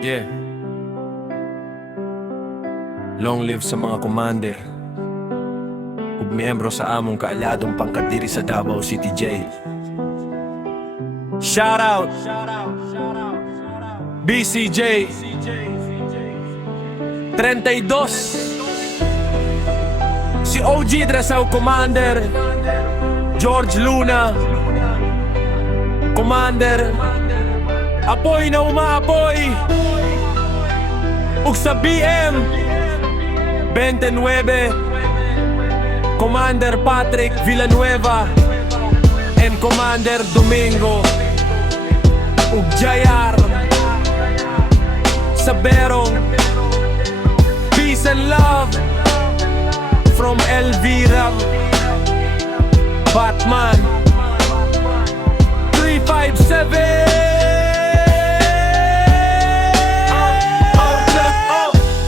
Yeah. Long live sa mga commander ug miyembro sa among kaalyadong pangkat diri sa Davao City Jail. Shout out BCJ 32. Si OG Dressaw Commander, George Luna Commander, apoy na umaapoy. Ug sa BM 29, Commander Patrick Villanueva and Commander Domingo ug JR sa Berong. Peace and love from Elvira Batman 357.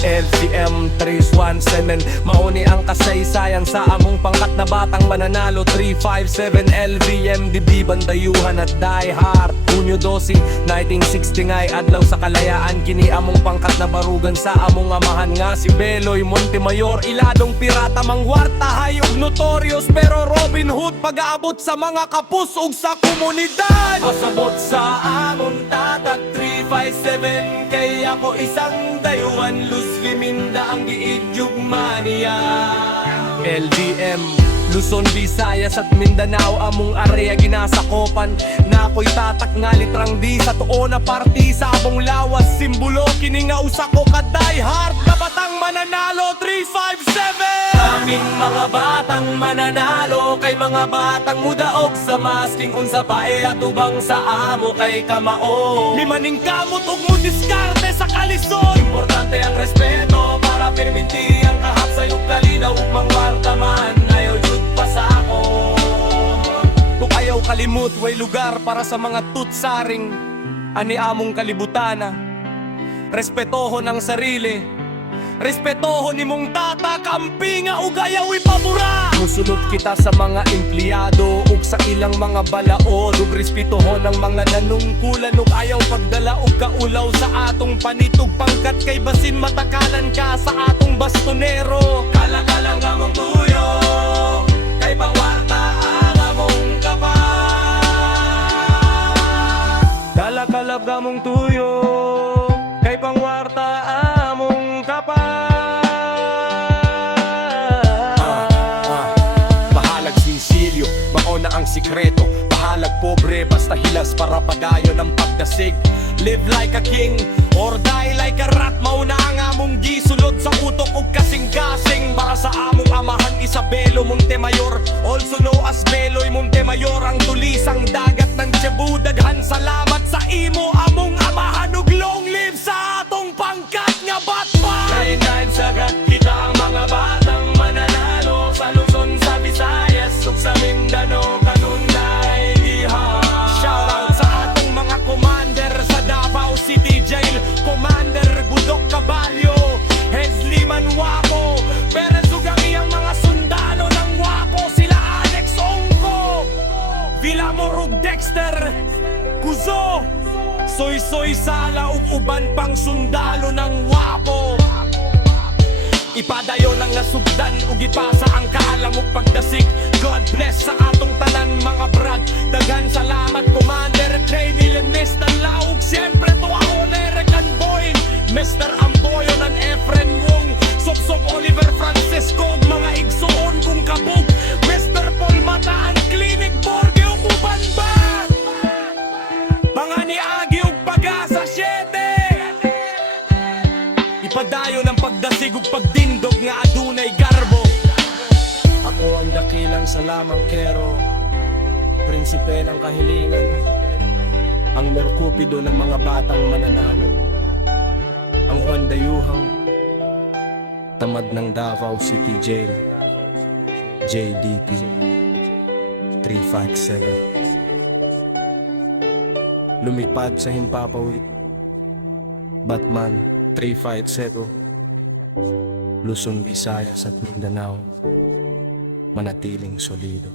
LTM 317, mauni ang kasaysayan sa among pangkat na batang mananalo. 357 LVMDB, bandayuhan at die hard. Hunyo 12, 1960 nga'y adlaw sa kalayaan. Kini among pangkat na barugan sa among amahan nga si Beloy Montemayor. Iladong pirata mangwarta, hayog notorious, pero Robin Hood pag-aabot sa mga kapus ug sa komunidad. Pasabot sa among tatak 357, kay ako isang dayuhan, Luzli, Minda ang giidyugmaniya. LDM, Luzon, Visayas at Mindanao among area ginasakopan. Na ako'y tatak nga litrang di sa tuo na party sa among lawas. Simbolo kini nga usa ko ka die hard na batang mananalo 357. Aming mga batang mananalo kay mga batang mudaog sa masking unsa pae atubang sa amo kay kamao. Limaning kamot ug mo diskarte sa kalisod. Importante ang respeto para perminti ang kahap sa iyong kalinaw ug mangwarta man ayaw jud pa sa ako. Kung ayaw kalimot way lugar para sa mga tutsaring ani among kalibutana. Respetohon ang sarili, respetohon nimong tata, kampinga ug ayaw ipabura. Musunod kita sa mga empleyado ug sa ilang mga balaod, ug respetohon ang mga nanungkulan ug ayaw pagdala og kaulaw sa atong panitog pangkat kay basin matakalan ka sa atong bastonero. Kala-kala nga mong tuyo kay pangwarta ang among kapa. Kala-kala nga mong tuyo kay pangwarta among kapa. Bahalag sinsilyo, mauna ang sikreto. Bahalag pobre, basta hilas para padayon ang pagdasig. Live like a king, or die like a rat. Mauna ang among gisulod sa utok ug kasing-kasing. Para sa among amahan Isabelo Montemayor, also know as Beloy Montemayor. Ang tulisang dagat ng Cebu, daghan salamat sa imo among amahan. Ug long live sa atong pangkat nga Batman. Kain-kain sagat kita ang mga batang mananalo sa Luzon, sa Visayas ug sa Mindanao. Kanunay diha. Shout out sa atong mga commander sa Davao City Jail. Commander Budok Caballo, Hezli Manwapo, Perez ug ang iyang mga sundalo ng Wapo. Sila Alex Ongko, Villamor ug Dexter Kuzo, Soy Sala ug uban pang sundalo ng Wapo. Ipadayon ang nasugdan ug ipasa ang kaalam ug pagdasig. God bless sa atong tanan mga brad. Daghan salamat Commander Cradle and Mr. Laug. Siyempre to ako American boy, Mr. Amboyo ng Efren Wong, Sop Oliver Francisco ug mga igsuon kung kabog. Mr. Paul Mataan Clinic Borge ug uban ba mga niagi ug Pag-asa 7. Ipadayon ang pagdasig ug pagdindog nga adunay garbo. Ako ang dakilang salamang kero, prinsipe ng kahilingan, ang Merkupido ng mga batang mananalo, ang Juan Dayuhang, tamad ng Davao City Jail, JDP 357. Lumipad sa himpapawid, Batman 357. Luzon, Visayas at Mindanao, manatiling solido.